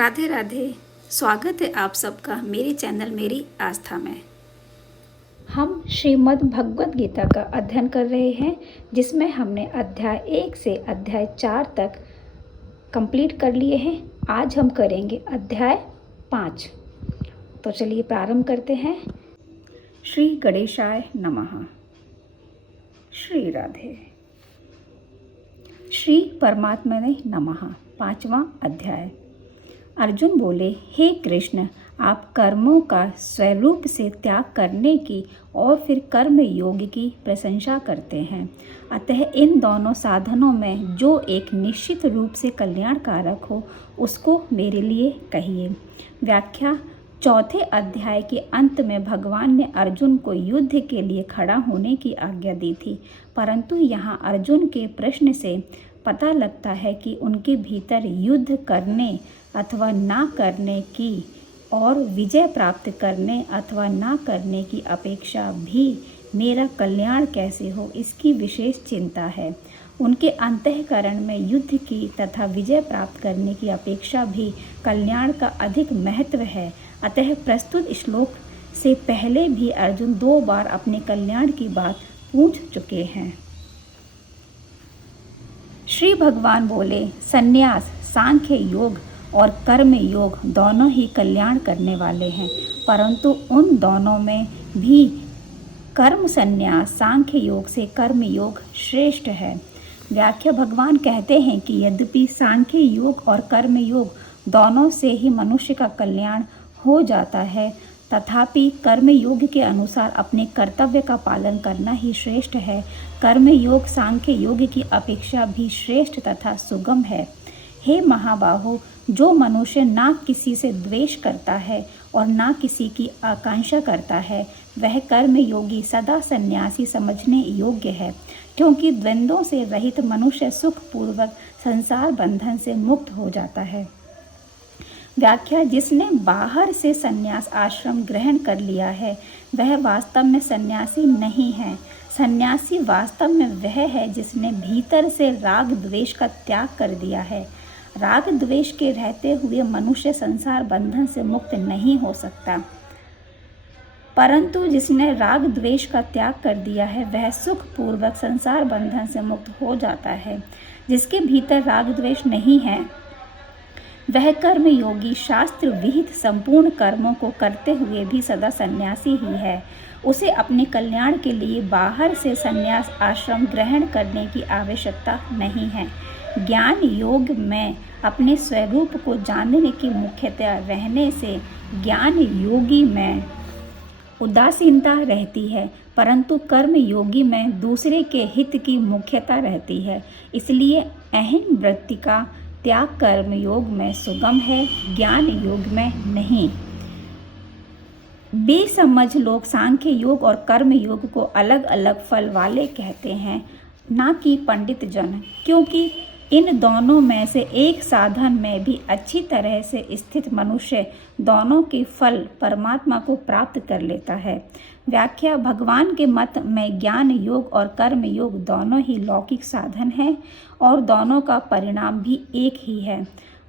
राधे राधे। स्वागत है आप सबका मेरे चैनल मेरी आस्था में। हम श्रीमद् भगवद गीता का अध्ययन कर रहे हैं, जिसमें हमने अध्याय 1 से अध्याय 4 तक कंप्लीट कर लिए हैं। आज हम करेंगे अध्याय 5। तो चलिए प्रारंभ करते हैं। श्री गणेशाय नमः। श्री राधे। श्री परमात्मने नमः। 5वां अध्याय। अर्जुन बोले, हे कृष्ण, आप कर्मों का स्वरूप से त्याग करने की और फिर कर्म योग की प्रशंसा करते हैं। अतः इन दोनों साधनों में जो एक निश्चित रूप से कल्याणकारक हो, उसको मेरे लिए कहिए। व्याख्या। चौथे अध्याय के अंत में भगवान ने अर्जुन को युद्ध के लिए खड़ा होने की आज्ञा दी थी, परंतु यहाँ अर्जुन के प्रश्न से पता लगता है कि उनके भीतर युद्ध करने अथवा ना करने की और विजय प्राप्त करने अथवा ना करने की अपेक्षा भी मेरा कल्याण कैसे हो, इसकी विशेष चिंता है। उनके अंतःकरण में युद्ध की तथा विजय प्राप्त करने की अपेक्षा भी कल्याण का अधिक महत्व है। अतः प्रस्तुत श्लोक से पहले भी अर्जुन 2 बार अपने कल्याण की बात पूछ चुके हैं। श्री भगवान बोले, संन्यास, सांख्य योग और कर्म योग दोनों ही कल्याण करने वाले हैं, परंतु उन दोनों में भी कर्म संन्यास सांख्य योग से कर्म योग श्रेष्ठ है। व्याख्या। भगवान कहते हैं कि यद्यपि सांख्य योग और कर्म योग दोनों से ही मनुष्य का कल्याण हो जाता है, तथापि कर्म योग के अनुसार अपने कर्तव्य का पालन करना ही श्रेष्ठ है। कर्म योग सांख्य योग की अपेक्षा भी श्रेष्ठ तथा सुगम है। हे महाबाहो, जो मनुष्य ना किसी से द्वेष करता है और ना किसी की आकांक्षा करता है, वह कर्म योगी सदा सन्यासी समझने योग्य है, क्योंकि द्वंद्वों से रहित मनुष्य सुखपूर्वक संसार बंधन से मुक्त हो जाता है। व्याख्या। जिसने बाहर से सन्यास आश्रम ग्रहण कर लिया है, वह वास्तव में सन्यासी नहीं है। सन्यासी वास्तव में वह है जिसने भीतर से राग द्वेष का त्याग कर दिया है। राग द्वेष के रहते हुए मनुष्य संसार बंधन से मुक्त नहीं हो सकता, परंतु जिसने राग द्वेष का त्याग कर दिया है, वह सुखपूर्वक संसार बंधन से मुक्त हो जाता है। जिसके भीतर राग द्वेष नहीं है, वह कर्म योगी शास्त्र विहित संपूर्ण कर्मों को करते हुए भी सदा सन्यासी ही है। उसे अपने कल्याण के लिए बाहर से सन्यास आश्रम ग्रहण करने की आवश्यकता नहीं है। ज्ञान योग में अपने स्वरूप को जानने की मुख्यता रहने से ज्ञान योगी में उदासीनता रहती है, परंतु कर्म योगी में दूसरे के हित की मुख्यता रहती है। इसलिए अहम वृत्ति का त्याग कर्म योग में सुगम है, ज्ञान योग में नहीं। बेसमझ लोग सांख्य योग और कर्म योग को अलग अलग फल वाले कहते हैं, ना कि पंडित जन, क्योंकि इन दोनों में से एक साधन में भी अच्छी तरह से स्थित मनुष्य दोनों के फल परमात्मा को प्राप्त कर लेता है। व्याख्या। भगवान के मत में ज्ञान योग और कर्म योग दोनों ही लौकिक साधन हैं और दोनों का परिणाम भी एक ही है।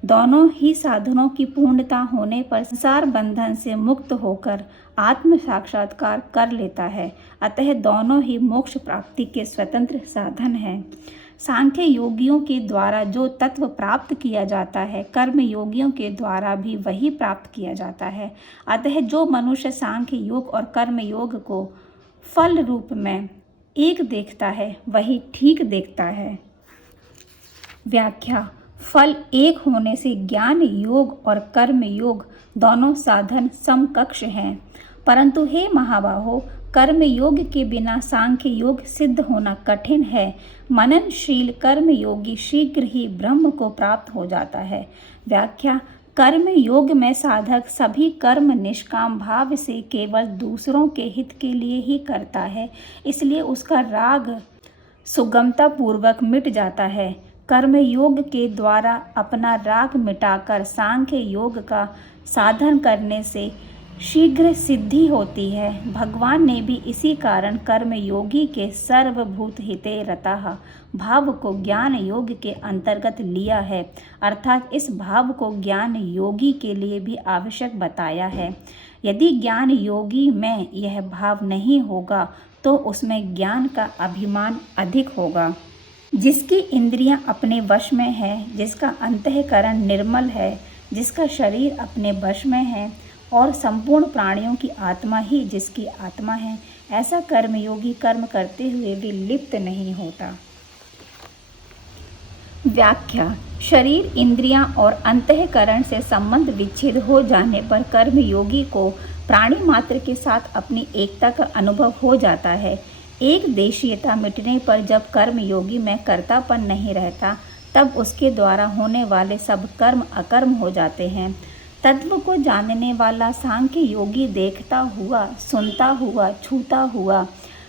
दोनों ही साधनों की पूर्णता होने पर संसार बंधन से मुक्त होकर आत्म साक्षात्कार कर लेता है। अतः दोनों ही मोक्ष प्राप्ति के स्वतंत्र साधन हैं। सांख्य योगियों के द्वारा जो तत्व प्राप्त किया जाता है, कर्म योगियों के द्वारा भी वही प्राप्त किया जाता है। अतः जो मनुष्य सांख्य योग और कर्म योग को फल रूप में एक देखता है, वही ठीक देखता है। व्याख्या। फल एक होने से ज्ञान योग और कर्म योग दोनों साधन समकक्ष हैं, परंतु हे महाबाहो, कर्म योग के बिना सांख्य योग सिद्ध होना कठिन है। मननशील कर्म योगी शीघ्र ही ब्रह्म को प्राप्त हो जाता है। व्याख्या। कर्म योग में साधक सभी कर्म निष्काम भाव से केवल दूसरों के हित के लिए ही करता है, इसलिए उसका राग सुगमता पूर्वक मिट जाता है। कर्म योग के द्वारा अपना राग मिटाकर सांख्य योग का साधन करने से शीघ्र सिद्धि होती है। भगवान ने भी इसी कारण कर्मयोगी के सर्वभूत हिते रतः भाव को ज्ञान योग के अंतर्गत लिया है, अर्थात इस भाव को ज्ञान योगी के लिए भी आवश्यक बताया है। यदि ज्ञान योगी में यह भाव नहीं होगा तो उसमें ज्ञान का अभिमान अधिक होगा। जिसकी इंद्रियां अपने वश में है, जिसका अंतःकरण निर्मल है, जिसका शरीर अपने वश में है और संपूर्ण प्राणियों की आत्मा ही जिसकी आत्मा है, ऐसा कर्मयोगी कर्म करते हुए भी लिप्त नहीं होता। व्याख्या: शरीर, इंद्रियां और अंतःकरण से संबंध विच्छेद हो जाने पर कर्मयोगी को प्राणी मात्र के साथ अपनी एकता का अनुभव हो जाता है। एक देशीयता मिटने पर जब कर्मयोगी में कर्तापन नहीं रहता, तब उसके द्वारा होने वाले सब कर्म अकर्म हो जाते हैं। तत्व को जानने वाला सांख्य योगी देखता हुआ, सुनता हुआ, छूता हुआ,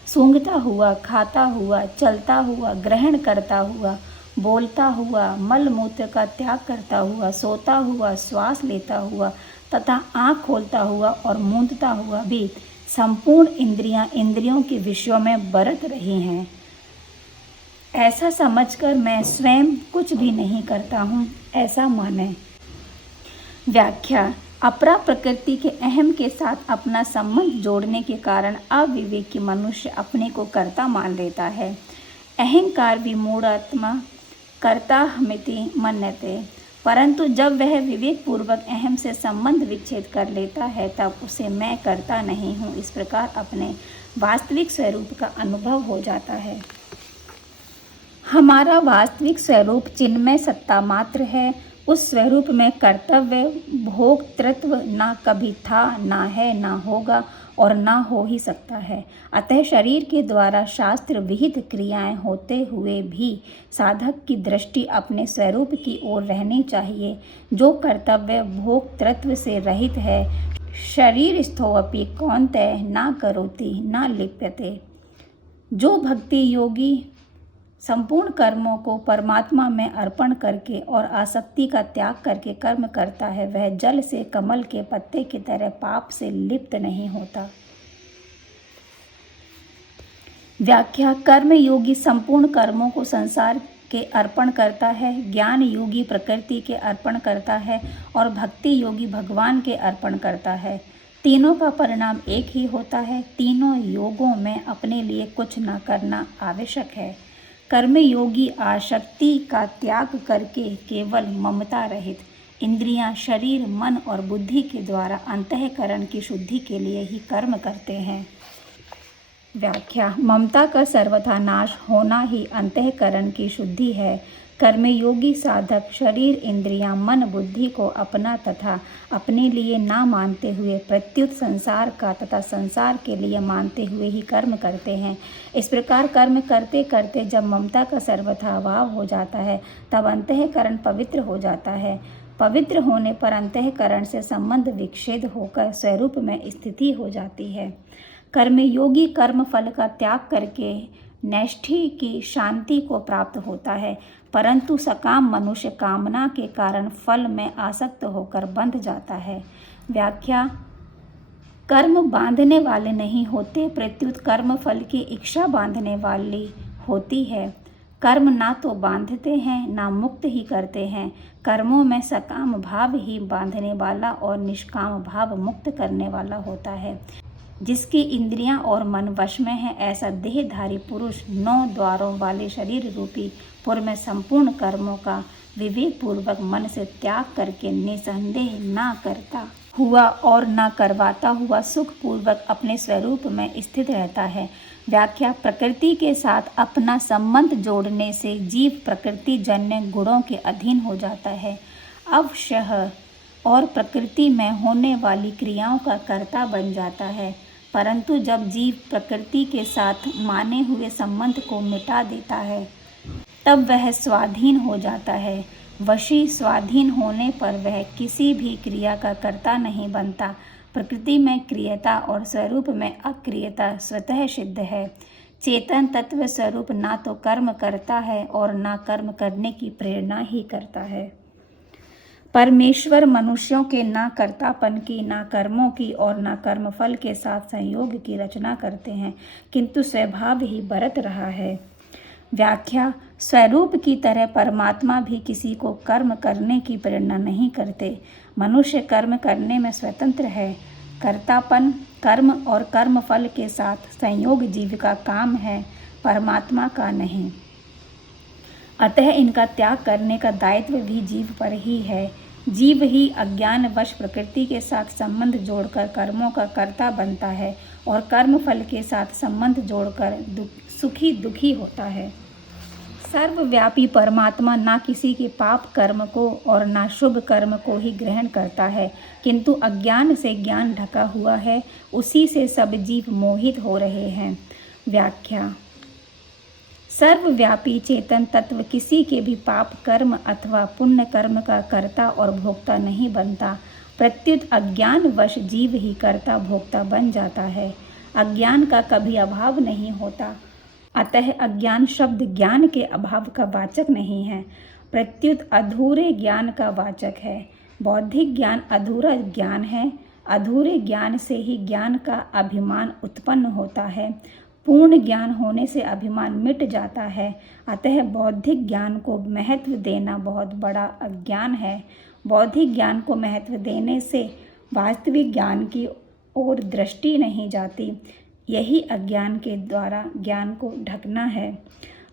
सूंघता हुआ, खाता हुआ, चलता हुआ, ग्रहण करता हुआ, बोलता हुआ, मल मूत्र का त्याग करता हुआ, सोता हुआ, श्वास लेता हुआ तथा आँख खोलता हुआ और मूंदता हुआ भी संपूर्ण इंद्रियां इंद्रियों के विषयों में बरत रही हैं। ऐसा समझकर मैं स्वयं कुछ भी नहीं करता हूँ, ऐसा माने। व्याख्या: अपरा प्रकृति के अहम के साथ अपना संबंध जोड़ने के कारण अविवेकी मनुष्य अपने को कर्ता मान लेता है। अहंकार विमूढ़ात्मा कर्ताहमिति मन्यते, परंतु जब वह विवेक पूर्वक अहम से संबंध विच्छेद कर लेता है तब उसे मैं कर्ता नहीं हूँ इस प्रकार अपने वास्तविक स्वरूप का अनुभव हो जाता है। हमारा वास्तविक स्वरूप चिन्मय सत्ता मात्र है। उस स्वरूप में कर्तव्य भोक्तृत्व ना कभी था, ना है, ना होगा और ना हो ही सकता है। अतः शरीर के द्वारा शास्त्र विहित क्रियाएं होते हुए भी साधक की दृष्टि अपने स्वरूप की ओर रहनी चाहिए, जो कर्तव्य भोक्तृत्व से रहित है। शरीर स्थोऽपि कौन्तेय ना करोति ना लिप्यते। जो भक्ति योगी संपूर्ण कर्मों को परमात्मा में अर्पण करके और आसक्ति का त्याग करके कर्म करता है, वह जल से कमल के पत्ते की तरह पाप से लिप्त नहीं होता। व्याख्या: कर्म योगी संपूर्ण कर्मों को संसार के अर्पण करता है, ज्ञान योगी प्रकृति के अर्पण करता है और भक्ति योगी भगवान के अर्पण करता है। तीनों का परिणाम एक ही होता है। तीनों योगों में अपने लिए कुछ न करना आवश्यक है। कर्मयोगी आसक्ति का त्याग करके केवल ममता रहित इंद्रियां, शरीर, मन और बुद्धि के द्वारा अंतःकरण की शुद्धि के लिए ही कर्म करते हैं। व्याख्या: ममता का सर्वथा नाश होना ही अंतःकरण की शुद्धि है। कर्मयोगी साधक शरीर, इंद्रियां, मन, बुद्धि को अपना तथा अपने लिए ना मानते हुए प्रत्युत संसार का तथा संसार के लिए मानते हुए ही कर्म करते हैं। इस प्रकार कर्म करते करते जब ममता का सर्वथा अभाव हो जाता है तब अंतःकरण पवित्र हो जाता है। पवित्र होने पर अंतःकरण से संबंध विच्छेद होकर स्वरूप में स्थिति हो जाती है। कर्मयोगी कर्म फल का त्याग करके नैष्ठि की शांति को प्राप्त होता है, परंतु सकाम मनुष्य कामना के कारण फल में आसक्त होकर बंध जाता है। व्याख्या: कर्म बांधने वाले नहीं होते, प्रत्युत कर्म फल की इच्छा बांधने वाली होती है। कर्म ना तो बांधते हैं ना मुक्त ही करते हैं। कर्मों में सकाम भाव ही बांधने वाला और निष्काम भाव मुक्त करने वाला होता है। जिसकी इंद्रियां और मन वश में है, ऐसा देहधारी पुरुष 9 द्वारों वाले शरीर रूपी पुर में संपूर्ण कर्मों का विवेक पूर्वक मन से त्याग करके निसंदेह ना करता हुआ और ना करवाता हुआ सुख पूर्वक अपने स्वरूप में स्थित रहता है। व्याख्या: प्रकृति के साथ अपना संबंध जोड़ने से जीव प्रकृति जन्य गुणों के अधीन हो जाता है, अवशः और प्रकृति में होने वाली क्रियाओं का कर्ता बन जाता है। परंतु जब जीव प्रकृति के साथ माने हुए संबंध को मिटा देता है तब वह स्वाधीन हो जाता है। वशी स्वाधीन होने पर वह किसी भी क्रिया का कर्ता नहीं बनता। प्रकृति में क्रियता और स्वरूप में अक्रियता स्वतः सिद्ध है। चेतन तत्व स्वरूप ना तो कर्म करता है और ना कर्म करने की प्रेरणा ही करता है। परमेश्वर मनुष्यों के ना कर्तापन की, ना कर्मों की और ना कर्मफल के साथ संयोग की रचना करते हैं, किंतु स्वभाव ही बरत रहा है। व्याख्या: स्वरूप की तरह परमात्मा भी किसी को कर्म करने की प्रेरणा नहीं करते। मनुष्य कर्म करने में स्वतंत्र है। कर्तापन, कर्म और कर्मफल के साथ संयोग जीव का काम है, परमात्मा का नहीं। अतः इनका त्याग करने का दायित्व भी जीव पर ही है। जीव ही अज्ञानवश प्रकृति के साथ संबंध जोड़कर कर्मों का कर्ता बनता है और कर्मफल के साथ संबंध जोड़कर सुखी दुखी होता है। सर्वव्यापी परमात्मा ना किसी के पाप कर्म को और ना शुभ कर्म को ही ग्रहण करता है, किंतु अज्ञान से ज्ञान ढका हुआ है, उसी से सब जीव मोहित हो रहे हैं। व्याख्या: सर्वव्यापी चेतन तत्व किसी के भी पाप कर्म अथवा पुण्य कर्म का कर्ता और भोक्ता नहीं बनता, प्रत्युत अज्ञानवश जीव ही कर्ता भोक्ता बन जाता है। अज्ञान का कभी अभाव नहीं होता, अतः अज्ञान शब्द ज्ञान के अभाव का वाचक नहीं है, प्रत्युत अधूरे ज्ञान का वाचक है। बौद्धिक ज्ञान अधूरा ज्ञान है। अधूरे ज्ञान से ही ज्ञान का अभिमान उत्पन्न होता है। पूर्ण ज्ञान होने से अभिमान मिट जाता है। अतः बौद्धिक ज्ञान को महत्व देना बहुत बड़ा अज्ञान है। बौद्धिक ज्ञान को महत्व देने से वास्तविक ज्ञान की ओर दृष्टि नहीं जाती। यही अज्ञान के द्वारा ज्ञान को ढकना है।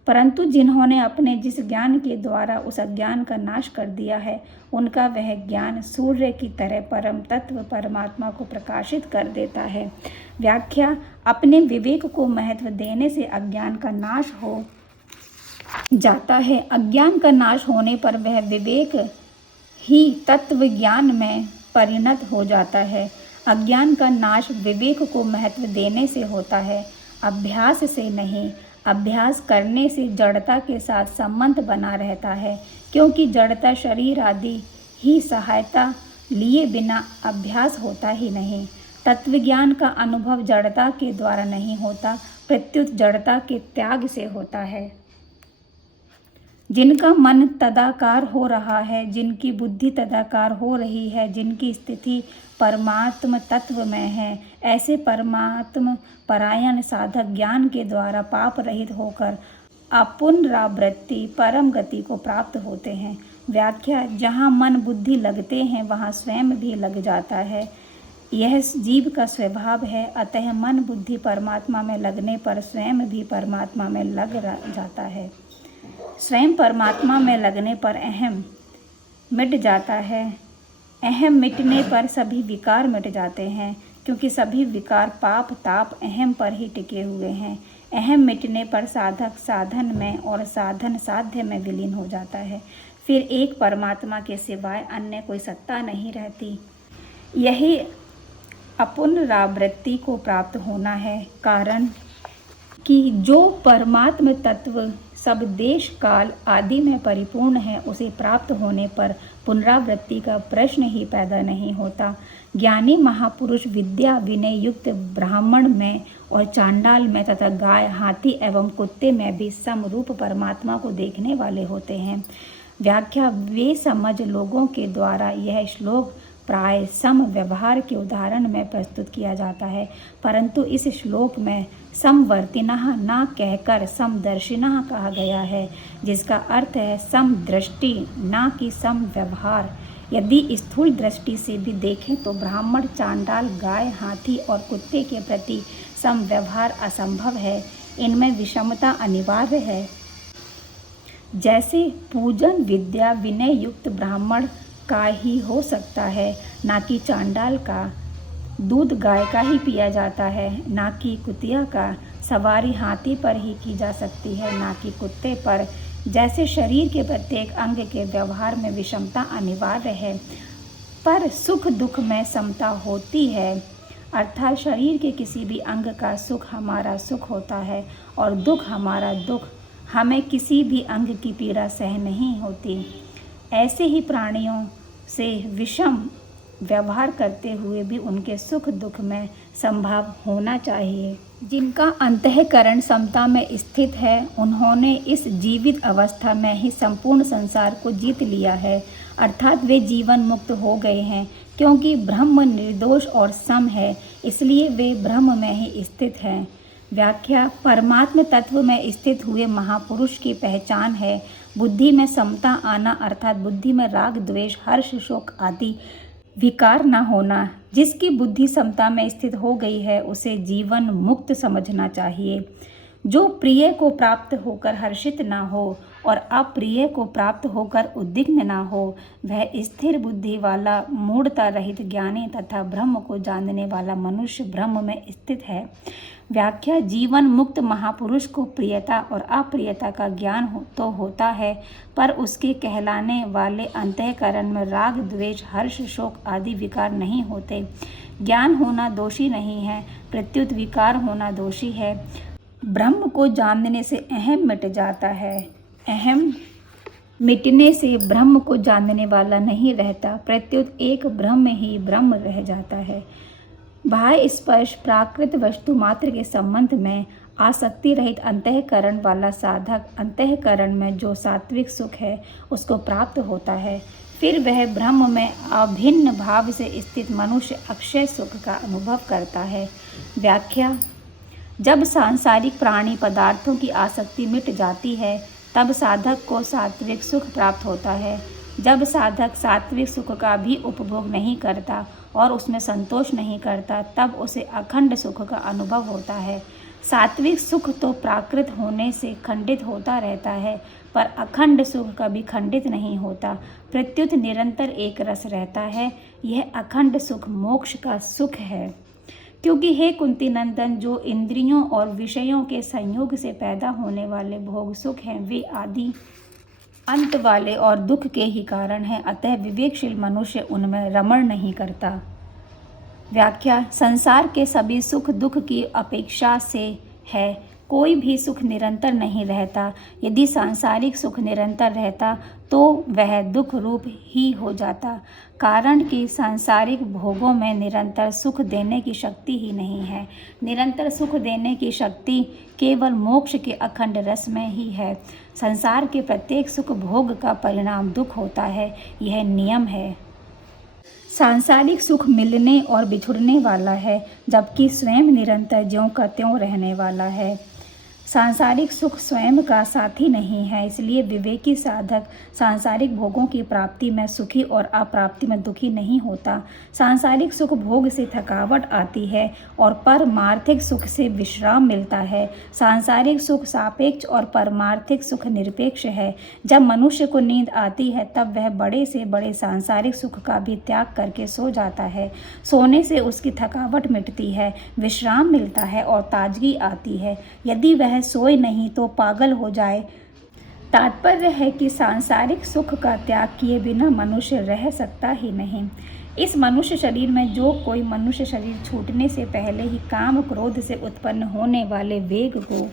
परंतु जिन्होंने अपने जिस ज्ञान के द्वारा उस अज्ञान का नाश कर दिया है, उनका वह ज्ञान सूर्य की तरह परम तत्व परमात्मा को प्रकाशित कर देता है। व्याख्या: अपने विवेक को महत्व देने से अज्ञान का नाश हो जाता है। अज्ञान का नाश होने पर वह विवेक ही तत्व ज्ञान में परिणत हो जाता है। अज्ञान का नाश विवेक को महत्व देने से होता है, अभ्यास से नहीं। अभ्यास करने से जड़ता के साथ संबंध बना रहता है, क्योंकि जड़ता शरीर आदि ही सहायता लिए बिना अभ्यास होता ही नहीं। तत्वज्ञान का अनुभव जड़ता के द्वारा नहीं होता, प्रत्युत जड़ता के त्याग से होता है। जिनका मन तदाकार हो रहा है, जिनकी बुद्धि तदाकार हो रही है, जिनकी स्थिति परमात्म तत्व में है, ऐसे परमात्म परायण साधक ज्ञान के द्वारा पाप रहित होकर अपुनरावृत्ति परम गति को प्राप्त होते हैं। व्याख्या: जहाँ मन बुद्धि लगते हैं वहाँ स्वयं भी लग जाता है। यह जीव का स्वभाव है। अतः मन बुद्धि परमात्मा में लगने पर स्वयं भी परमात्मा में लग जाता है। स्वयं परमात्मा में लगने पर अहम मिट जाता है। अहम मिटने पर सभी विकार मिट जाते हैं, क्योंकि सभी विकार पाप ताप अहम पर ही टिके हुए हैं। अहम मिटने पर साधक साधन में और साधन साध्य में विलीन हो जाता है। फिर एक परमात्मा के सिवाय अन्य कोई सत्ता नहीं रहती। यही अपुनरावृत्ति को प्राप्त होना है। कारण कि जो परमात्म तत्व सब देश काल आदि में परिपूर्ण है, उसे प्राप्त होने पर पुनरावृत्ति का प्रश्न ही पैदा नहीं होता। ज्ञानी महापुरुष विद्या विनय युक्त ब्राह्मण में और चांडाल में तथा गाय हाथी एवं कुत्ते में भी समरूप परमात्मा को देखने वाले होते हैं। व्याख्या: वे समझ लोगों के द्वारा यह श्लोक प्राय सम व्यवहार के उदाहरण में प्रस्तुत किया जाता है, परंतु इस श्लोक में समवर्तिनः न कहकर समदर्शिनः कहा गया है, जिसका अर्थ है समदृष्टि न कि सम व्यवहार। यदि स्थूल दृष्टि से भी देखें तो ब्राह्मण चांडाल गाय हाथी और कुत्ते के प्रति सम व्यवहार असंभव है। इनमें विषमता अनिवार्य है। जैसे पूजन विद्या विनय युक्त ब्राह्मण का ही हो सकता है, ना कि चांडाल का। दूध गाय का ही पिया जाता है, ना कि कुतिया का। सवारी हाथी पर ही की जा सकती है, ना कि कुत्ते पर। जैसे शरीर के प्रत्येक अंग के व्यवहार में विषमता अनिवार्य है, पर सुख दुख में समता होती है। अर्थात शरीर के किसी भी अंग का सुख हमारा सुख होता है और दुख हमारा दुख। हमें किसी भी अंग की पीड़ा सह नहीं होती। ऐसे ही प्राणियों से विषम व्यवहार करते हुए भी उनके सुख दुख में संभाव होना चाहिए। जिनका अंतःकरण समता में स्थित है, उन्होंने इस जीवित अवस्था में ही संपूर्ण संसार को जीत लिया है। अर्थात वे जीवन मुक्त हो गए हैं। क्योंकि ब्रह्म निर्दोष और सम है, इसलिए वे ब्रह्म में ही स्थित हैं। व्याख्या: परमात्म तत्व में स्थित हुए महापुरुष की पहचान है बुद्धि में समता आना, अर्थात बुद्धि में राग द्वेष हर्ष शोक आदि विकार न होना। जिसकी बुद्धि समता में स्थित हो गई है उसे जीवन मुक्त समझना चाहिए। जो प्रिय को प्राप्त होकर हर्षित न हो और अप्रिय को प्राप्त होकर उद्विग्न न हो, वह स्थिर बुद्धि वाला मूढ़ता रहित ज्ञानी तथा ब्रह्म को जानने वाला मनुष्य ब्रह्म में स्थित है। व्याख्या: जीवन मुक्त महापुरुष को प्रियता और अप्रियता का ज्ञान तो होता है, पर उसके कहलाने वाले अंतःकरण में राग द्वेष हर्ष शोक आदि विकार नहीं होते। ज्ञान होना दोषी नहीं है, प्रत्युत विकार होना दोषी है। ब्रह्म को जानने से अहम मिट जाता है, अहम मिटने से ब्रह्म को जानने वाला नहीं रहता, प्रत्युत एक ब्रह्म ही ब्रह्म रह जाता है। बाह्य स्पर्श प्राकृत वस्तु मात्र के संबंध में आसक्ति रहित अंतःकरण वाला साधक अंतःकरण में जो सात्विक सुख है उसको प्राप्त होता है। फिर वह ब्रह्म में अभिन्न भाव से स्थित मनुष्य अक्षय सुख का अनुभव करता है। व्याख्या: जब सांसारिक प्राणी पदार्थों की आसक्ति मिट जाती है तब साधक को सात्विक सुख प्राप्त होता है। जब साधक सात्विक सुख का भी उपभोग नहीं करता और उसमें संतोष नहीं करता तब उसे अखंड सुख का अनुभव होता है। सात्विक सुख तो प्राकृत होने से खंडित होता रहता है, पर अखंड सुख कभी खंडित नहीं होता, प्रत्युत निरंतर एक रस रहता है। यह अखंड सुख मोक्ष का सुख है। क्योंकि हे कुंती नंदन, जो इंद्रियों और विषयों के संयोग से पैदा होने वाले भोग सुख हैं वे आदि अंत वाले और दुख के ही कारण हैं, अतः विवेकशील मनुष्य उनमें रमण नहीं करता। व्याख्या: संसार के सभी सुख दुख की अपेक्षा से है। कोई भी सुख निरंतर नहीं रहता। यदि सांसारिक सुख निरंतर रहता तो वह दुख रूप ही हो जाता, कारण कि सांसारिक भोगों में निरंतर सुख देने की शक्ति ही नहीं है। निरंतर सुख देने की शक्ति केवल मोक्ष के अखंड रस में ही है। संसार के प्रत्येक सुख भोग का परिणाम दुख होता है, यह नियम है। सांसारिक सुख मिलने और बिछुड़ने वाला है, जबकि स्वयं निरंतर ज्यों का त्यों रहने वाला है। सांसारिक सुख स्वयं का साथी नहीं है, इसलिए विवेकी साधक सांसारिक भोगों की प्राप्ति में सुखी और अप्राप्ति में दुखी नहीं होता। सांसारिक सुख भोग से थकावट आती है और परमार्थिक सुख से विश्राम मिलता है। सांसारिक सुख सापेक्ष और परमार्थिक सुख निरपेक्ष है। जब मनुष्य को नींद आती है तब वह बड़े से बड़े सांसारिक सुख का भी त्याग करके सो जाता है। सोने से उसकी थकावट मिटती है, विश्राम मिलता है और ताजगी आती है। यदि वह सोए नहीं तो पागल हो जाए। तात्पर्य है कि सांसारिक सुख का त्याग किए बिना मनुष्य रह सकता ही नहीं। इस मनुष्य शरीर में जो कोई मनुष्य शरीर छूटने से पहले ही काम क्रोध से उत्पन्न होने वाले वेग को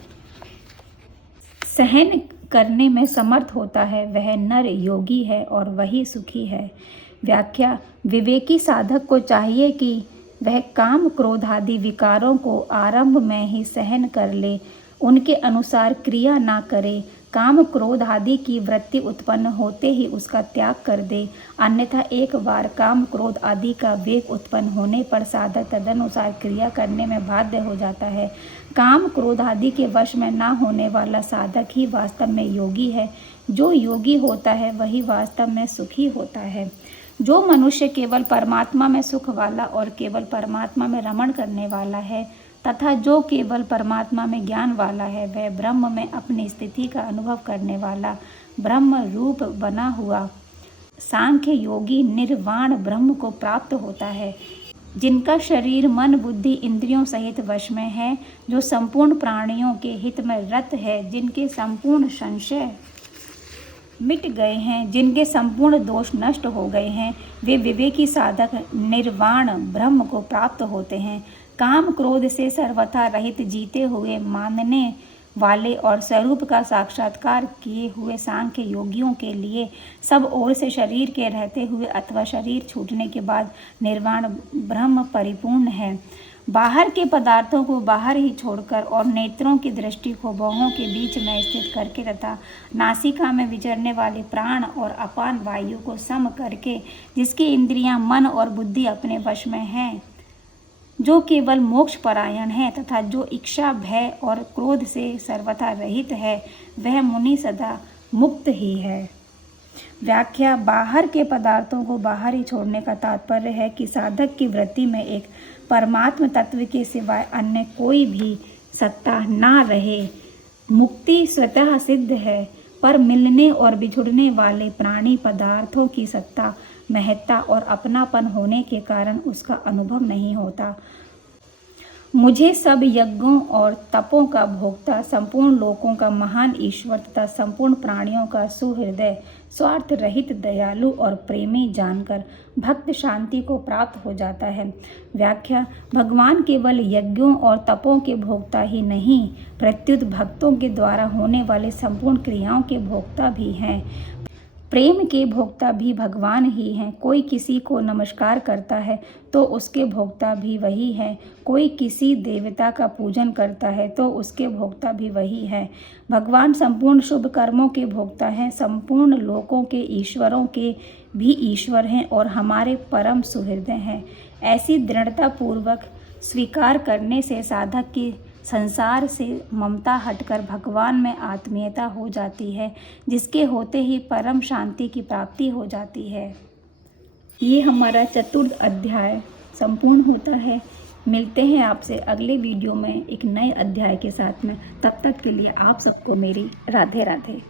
सहन करने में समर्थ होता है वह नर योगी है और वही सुखी है। व्याख्या: विवेकी साधक को चाहिए कि वह काम क्रोध आदि विकारों को आरंभ में ही सहन कर ले, उनके अनुसार क्रिया ना करे। काम क्रोध आदि की वृत्ति उत्पन्न होते ही उसका त्याग कर दे, अन्यथा एक बार काम क्रोध आदि का वेग उत्पन्न होने पर साधक तदनुसार क्रिया करने में बाध्य हो जाता है। काम क्रोध आदि के वश में ना होने वाला साधक ही वास्तव में योगी है। जो योगी होता है वही वास्तव में सुखी होता है। जो मनुष्य केवल परमात्मा में सुख वाला और केवल परमात्मा में रमण करने वाला है तथा जो केवल परमात्मा में ज्ञान वाला है, वह ब्रह्म में अपनी स्थिति का अनुभव करने वाला ब्रह्म रूप बना हुआ सांख्य योगी निर्वाण ब्रह्म को प्राप्त होता है। जिनका शरीर मन बुद्धि इंद्रियों सहित वश में है, जो संपूर्ण प्राणियों के हित में रत है, जिनके संपूर्ण संशय मिट गए हैं, जिनके संपूर्ण दोष नष्ट हो गए हैं, वे विवेकी साधक निर्वाण ब्रह्म को प्राप्त होते हैं। काम क्रोध से सर्वथा रहित जीते हुए मानने वाले और स्वरूप का साक्षात्कार किए हुए सांख्य योगियों के लिए सब ओर से शरीर के रहते हुए अथवा शरीर छूटने के बाद निर्वाण ब्रह्म परिपूर्ण है। बाहर के पदार्थों को बाहर ही छोड़कर और नेत्रों की दृष्टि को भौहों के बीच में स्थित करके तथा नासिका में विचरने वाले प्राण और अपान वायु को सम करके, जिसकी इंद्रियां, मन और बुद्धि अपने वश में हैं, जो केवल मोक्ष परायण है तथा जो इच्छा, भय और क्रोध से सर्वथा रहित है, वह मुनि सदा मुक्त ही है। व्याख्या: बाहर के पदार्थों को बाहर ही छोड़ने का तात्पर्य है कि साधक की वृत्ति में एक परमात्म तत्व के सिवाय अन्य कोई भी सत्ता ना रहे। मुक्ति स्वतः सिद्ध है, पर मिलने और बिछुड़ने वाले प्राणी पदार्थों की सत्ता, महत्ता और अपनापन होने के कारण उसका अनुभव नहीं होता। मुझे सब यज्ञों और तपों का भोक्ता, संपूर्ण लोकों का महान ईश्वर तथा संपूर्ण प्राणियों का सुहृदय, स्वार्थ रहित, दयालु और प्रेमी जानकर भक्त शांति को प्राप्त हो जाता है। व्याख्या: भगवान केवल यज्ञों और तपों के भोक्ता ही नहीं, प्रत्युत भक्तों के द्वारा होने वाले संपूर्ण क्रियाओं के भोक्ता भी हैं। प्रेम के भोक्ता भी भगवान ही हैं। कोई किसी को नमस्कार करता है तो उसके भोक्ता भी वही है। कोई किसी देवता का पूजन करता है तो उसके भोक्ता भी वही है। भगवान संपूर्ण शुभ कर्मों के भोक्ता हैं, संपूर्ण लोकों के ईश्वरों के भी ईश्वर हैं और हमारे परम सुहृदय हैं। ऐसी दृढ़ता पूर्वक स्वीकार करने से साधक की संसार से ममता हटकर भगवान में आत्मीयता हो जाती है, जिसके होते ही परम शांति की प्राप्ति हो जाती है। ये हमारा चतुर्थ अध्याय संपूर्ण होता है। मिलते हैं आपसे अगले वीडियो में एक नए अध्याय के साथ में। तब तक के लिए आप सबको मेरी राधे राधे।